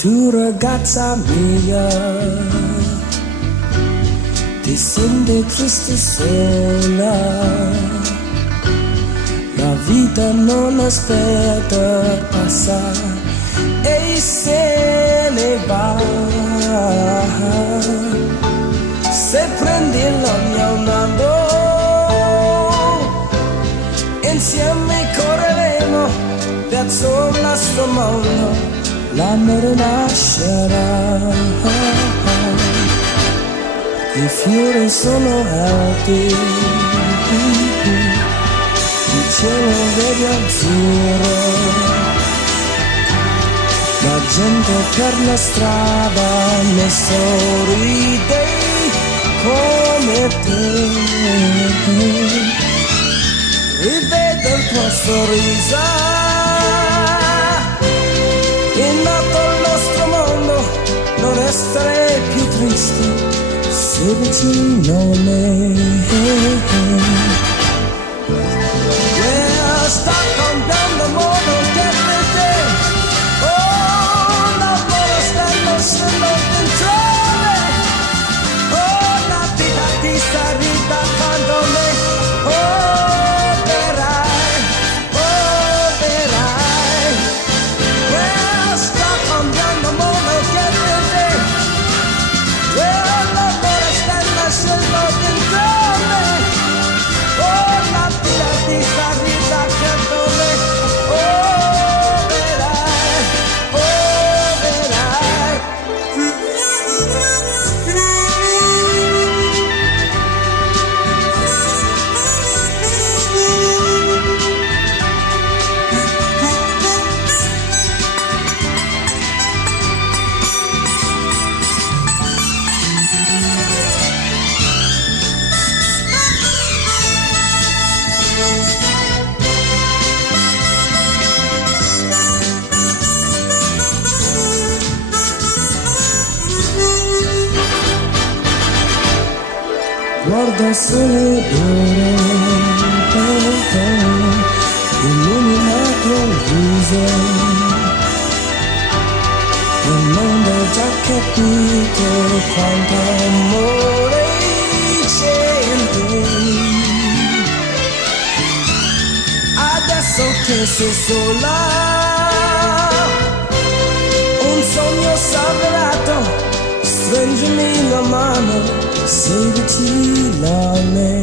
Tu ragazza mia, ti senti triste sola, la vita non aspetta, passa e se ne va. Se prendi la mia mano, insieme correremo verso il nostro mondo. L'amore nascerà, i fiori sono alti, il cielo vedi azzurro, la gente per la strada ne sorride come te, rivedo il tuo sorriso. È nato il nostro mondo, non essere più triste, sei vicino a me. Yeah, sta cambiando il mondo che vede, oh, l'amore sta nascendo dentro me, oh, la vita ti sta ribattendo me, oh, vedrai, oh, vedrai. Yeah, sta cambiando il mondo che vede, yeah, l'amore sta nascendo dentro me, oh, la vita ti sta ribattendo me, oh, vedrai, oh, vedrai. Guarda sole d'oro, illuminato il viso, il mondo ha già capito quanto amore c'è in te. Adesso che sei sola, un sogno s'avverato, stringimi la mano, sei vicino a me.